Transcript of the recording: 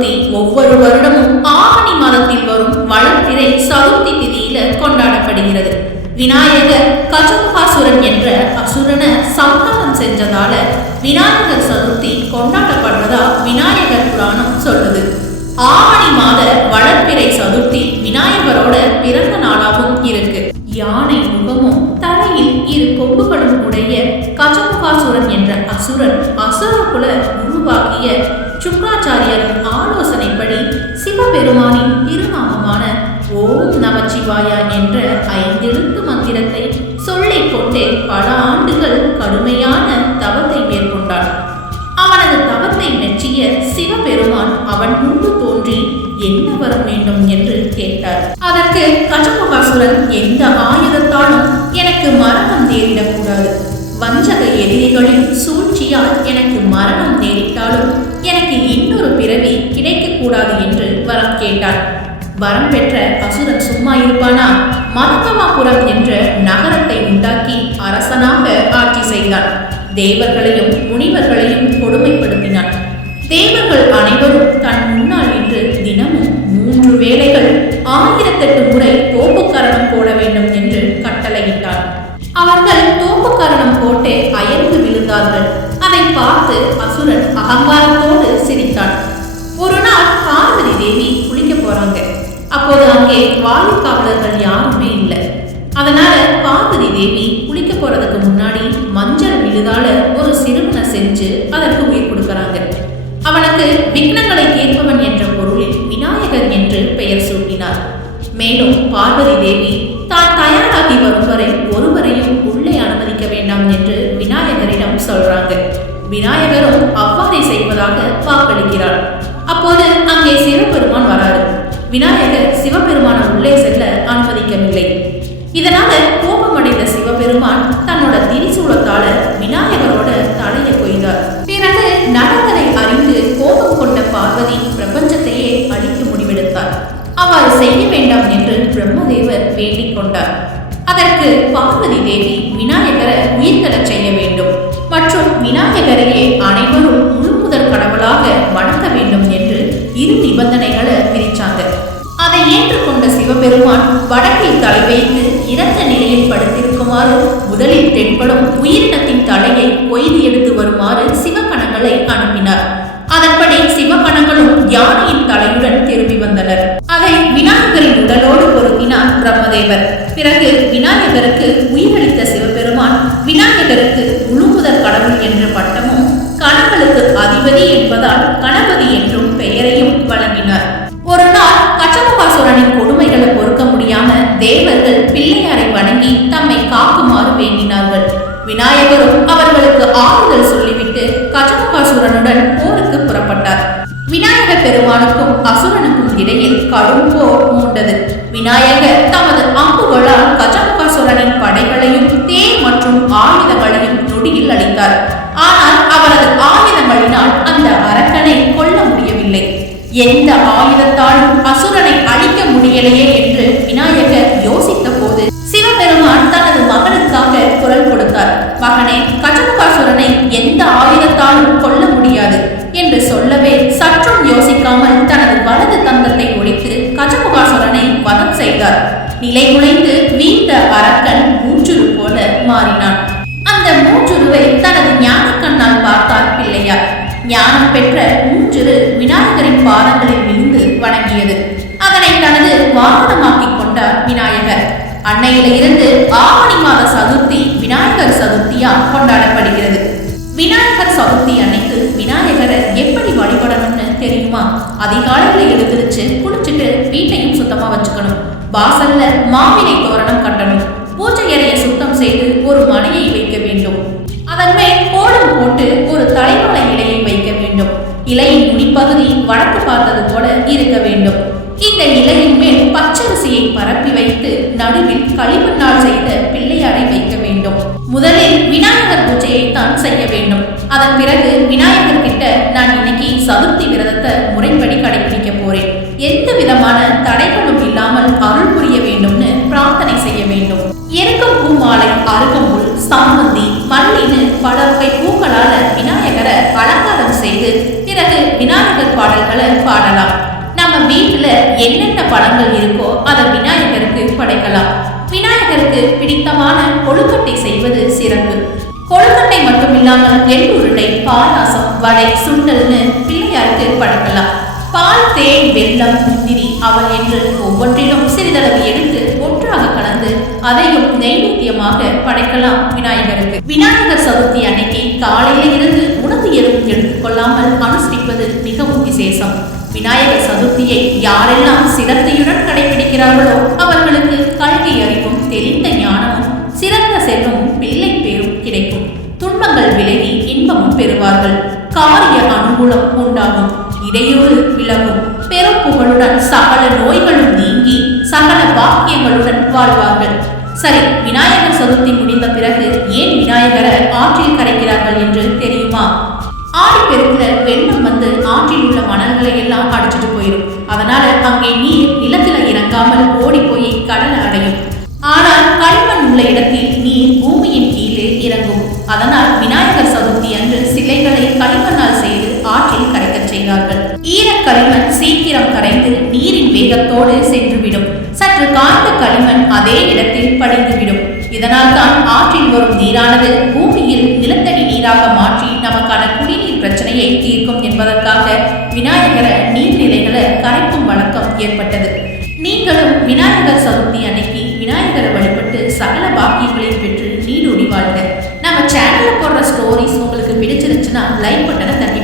சதுர்த்தி ஒவ்வொரு வருடமும் ஆவணி மாதத்தில் வரும் வளர்பிறை சதுர்த்தி திதியில கொண்டாடப்படுகிறது. விநாயகர் கஜமுகாசுரன் என்ற அசுரனை சம்ஹாரம் செஞ்சதால விநாயகர் சதுர்த்தி கொண்டாடப்படுறதா விநாயகர் புராணம் சொல்லுது. ஆவணி மாத வளர்பிறை சதுர்த்தி விநாயகரோட பிறந்த நாளாகவும் இருக்கு. யானை முகமும் தலையில் இரு கொம்புகளும் உடைய கஜமுகாசுரன் என்ற அசுரகுல குருவாகிய சுக்ராச்சாரியரின் ஆலோசனைப்படி சிவபெருமானின் திருநாமமான ஓம் நமச்சிவாயா என்ற 5 எழுத்து மந்திரத்தை சொல்லிக் கொண்டே பல ஆண்டுகள் கடுமையான தவத்தை மேற்கொண்டான். அவனது தவத்தை மெச்சிய சிவபெருமான் அவன் முன்பு தோன்றி என்ன வர வேண்டும் என்று கேட்டார். அதற்கு கஜமுகாசுரன், எந்த ஆயுதத்தாலும் எனக்கு மரணம் நேரிடக்கூடாது. வஞ்சக எதிரிகளின் சூழ்ச்சியால் எனக்கு மரணம் நேரிட்டாலும் எனக்கு இன்னொரு பிறவி கிடைக்கக்கூடாது என்று வரம் கேட்டார். வரம் பெற்ற அசுரன் சும்மா இருப்பானா? மதகவாபுரம் என்ற நகரத்தை உண்டாக்கி அரசனாக ஆட்சி செய்தான். தேவர்களையும் முனிவர்களையும் கொடுமைப்படுத்தினான். தேவர்கள் அனைவரும் தன் முன்னால் நின்று தினமும் 3 வேளைகள் 1008 முறை தோப்புக்கரணம் போட வேண்டும் என்று கட்டளையிட்டார். அவர்கள் தோப்புக்கரணம் போட்டு அயர்ந்து விழுந்தார்கள். அதை பார்த்து அசுரன் அகங்காரத்தோடு சிரித்தான். ஒரு நாள் பார்வதி தேவி குளிக்க போறாங்க. அப்போது அங்கே வாலிக்காவலர்கள் யாருமே இல்லை. அதனால பார்வதி தேவி குளிக்க போறதுக்கு முன்னாடி மஞ்சள் விழுதால ஒரு சிறுவனை செஞ்சு அதற்கு உயிர் கொடுக்கறாங்க. அவனுக்கு விக்னங்களை கேட்பவன் என்ற பொருளில் விநாயகர் என்று பெயர் சூட்டினார். மேலும் பார்வதி தேவி தான் தயாராகி வரும் வரை ஒருவரையும் உள்ளே அனுமதிக்க வேண்டாம் என்று விநாயகரிடம் சொல்றாங்க. விநாயகரும் அவ்வாறே செய்வதாக வாக்களிக்கிறார். அப்போது அங்கே சிவபெருமான் வராரு. விநாயகர் சிவபெருமான உள்ளே செல்ல அனுமதிக்கவில்லை. இதனால கோபமடைந்த சிவபெருமான் தன்னோட திரிசூலத்தால விநாயகரோட தலையை கொய்தார். பிறகு நடந்ததை அறிந்து கோபம் கொண்ட பார்வதி பிரபஞ்சத்தையே அழிக்க முடிவெடுத்தார். அவ்வாறு செய்ய வேண்டாம் என்று பிரம்மதேவர் வேண்டிக் கொண்டார். அதற்கு பார்வதி தேவி விநாயகரை உயிர்த்தெழச் செய்ய வேண்டும் மற்றும் விநாயகரையே அனைவரும் முழுமுதற் கடவுளாக வணங்க வேண்டும் என்று 2 நிபந்தனைகளை விதிச்சாங்க. அதை ஏற்றுக்கொண்ட சிவபெருமான் வடக்கில் தலை வைத்து இறந்த நிலையில் படுத்திருக்குமாறு முதலில் தென்படும் உயிரினத்தின் தலையை கொய்து எடுத்து வருமாறு சிவகணங்களை அனுப்பினார். அதன்படி சிவகணங்களும் யானையின் தலையுடன் திரும்பி வந்தனர். அதை விநாயகரின் உடலோடு பொருத்தினார் பிரம்மதேவர். பிறகு விநாயகருக்கு உயிரளித்த சிவபெருமான் விநாயகருக்கு முழுமுதற் கடவுள் என்ற பட்டமும் கணங்களுக்கு அதிபதி என்பதால் கணபதி என்றும் பெயரையும் வழங்கினார். ஒரு நாள் கஜமுகாசுரனின் கொடுமைகளை பொறுக்க முடியாம தேவர்கள் பிள்ளையாரை வணங்கி தம்மை காக்குமாறு வேண்டினார்கள். விநாயகரும் அவர்களுக்கு ஆறுதல் சொல்லிவிட்டு கஜமுகாசுரனுடன் போருக்கு புறப்பட்டார். விநாயகர் பெருமானுக்கும் அசுரனுக்கும் இடையில் கடும் போர் மூண்டது. விநாயகர் தமது அம்புகளால் கஜமுகாசுரனின் படைகளையும் தேர் மற்றும் ஆயுதங்களையும் நொடியில் அளித்தார். ஆனால் அவரது ஆயுதங்களினால் அந்த அரக்கனை கொல்ல முடியவில்லை. எந்த ஆயுதத்தாலும் அசுரனை அழிக்க முடியலையே என்று விநாயகர் யோசித்த போது சிவபெருமான் தனது மகனுக்காக குரல் கொடுத்தார். மகனே, கஜமுகாசுரனை எந்த ஆயுதத்தாலும் கொல்ல முடியாது என்று சொல்லவே சற்றும் யோசிக்காமல் தனது வலது தந்தத்தை ஒடித்து கஜமுகாசுரனை வதம் செய்தார். நிலைகுலைந்து வீழ்ந்த அரக்கன் மூச்சுரு போல மாறினான். அந்த மூச்சுருவை தனது ஞான கண்ணால் பார்த்தார் பிள்ளையார். ஞானம் பெற்ற மூச்சுரு விநாயகரின் பாதங்களில் விழுந்து வணங்கியது. அதனை தனது வாகனமாக்கிக் கொண்டார் விநாயகர். அன்னையில இருந்து ஆவணி மாத சதுர்த்தி விநாயகர் சதுர்த்தியா கொண்டாடப்படுகிறது. விநாயகர் சதுர்த்தி அன்னைக்கு விநாயகரை எப்படி வழிபடணும்னு தெரியுமா? அதிகாலையில எழுந்திருச்சு குளிச்சுட்டு வீட்டையும் சுத்தமா வச்சுக்கணும். வாசல்ல மாவிலை தோரணம் கட்டணும். பூஜை அறையை சுத்தம் செய்து ஒரு மனையை வைக்க வேண்டும். அதன் மேல் கோலம் போட்டு ஒரு தலைவாழை இலையை வைக்க வேண்டும். இலையின் நுனிப்பகுதி வடக்கு பார்த்தது போல இருக்க வேண்டும். இந்த இலையின் மேல் பச்சரிசியை பரப்பி வைத்து நடுவில் களிமண்ணால் செய்த பிள்ளையாரை வைக்க வேண்டும். முதலில் விநாயகர் பூஜையை தான் செய்ய வேண்டும். அதன் பிறகு விநாயகர் கிட்ட, நான் இன்னைக்கு சதுர்த்தி விரதத்தை முறைப்படி கடைபிடிக்க போறேன், எந்த விதமான தடைகளும் இல்லாமல் அருள் புரிய வேண்டும்னு பிரார்த்தனை செய்ய வேண்டும். எருக்கம் பூ மாலை, அருகம்புல், சாமந்தி, மல்லின்னு பல வகை பூக்களால விநாயகரை அலங்காரம் செய்து பிறகு விநாயகர் விநாயகர் பாடல்களை பாடலாம். நம்ம வீட்டுல என்னென்ன பழங்கள் இருக்கோ அதை விநாயகருக்கு படைக்கலாம். விநாயகருக்கு பிடித்தமான கொழுக்கட்டை செய்வது சிறப்பு. கொழுக்கட்டை மட்டும் இல்லாமல் எள்ளுருண்டை, பாயாசம், வடை, சுண்டல்னு பிள்ளையாருக்கு படைக்கலாம். பால், தேன், வெல்லம், முந்திரி, அவல் என்று ஒவ்வொன்றிலும் சிறிதளவு எடுத்து ஒன்றாக கலந்து அதையும் நைவேத்தியமாக படைக்கலாம் விநாயகருக்கு. விநாயகர் சதுர்த்தி அன்னைக்கு காலையில இருந்து உணவு எதுவும் எடுத்துக்கொள்ளாமல் அனுஷ்டிப்பது மிகவும் விசேஷம். விநாயகர் சதுர்த்தியை யாரெல்லாம் சிரத்தையுடன் கடைபிடிக்கிறார்களோ அவர்களுக்கு கல்வி அறிவும், தெளிந்த ஞானமும், சிறந்த செல்வமும், பிள்ளை பேரும் கிடைக்கும். துன்பங்கள் விலகி இன்பமும் பெறுவார்கள். காரிய அனுகூலம் உண்டாகும். இடையூறு விலகும். பெரும் புகழுடன் சகல நோய்களும் நீங்கி சகல பாக்கியங்களுடன் வாழ்வார்கள். சரி, விநாயகர் சதுர்த்தி முடிந்த பிறகு ஏன் விநாயகரை ஆற்றில் கரைக்கிறார்கள் என்று தெரியுமா? ஆடிப்பெருக்குல வெள்ளம் வந்து ஆற்றில் உள்ள மணல்களை எல்லாம் அடிச்சுட்டு போயிடும். அதனால அங்கே நீர் நிலத்துல இறங்காமல் ஓடி போய் கடலை அடையும். ஆனால் களிமண் உள்ள இடத்தில் நீர் பூமியின் கீழே இறங்கும். அதனால் விநாயகர் சதுர்த்தி அன்று சிலைகளை களிமண்ணால் செய்து ஆற்றில் கரைக்கச் செய்தார்கள். ஈரக்களிமண் சீக்கிரம் கரைந்து நீரின் வேகத்தோடு சென்றுவிடும். சற்று காய்ந்த களிமண் அதே இடத்தில் படிந்துவிடும். இதனால் தான் ஆற்றில் வரும் நீரானது பூமியில் நிலத்தடி நீராக மாற்றி நமக்கான குடிநீர் பிரச்சனையை தீர்க்கும் என்பதற்காக விநாயகரை நீர்நிலைகளை கரைக்கும் வழக்கம் ஏற்பட்டது. நீங்களும் விநாயகர் சதுர்த்தி அன்னைக்கு விநாயகரை வழிபட்டு சகல பாக்கியங்களையும் பெற்று நீடூடி வாழ்க. நம்ம சேனல்ல போடுற ஸ்டோரிஸ் உங்களுக்கு பிடிச்சிருந்துச்சுன்னா லைக் பட்டனை தட்டி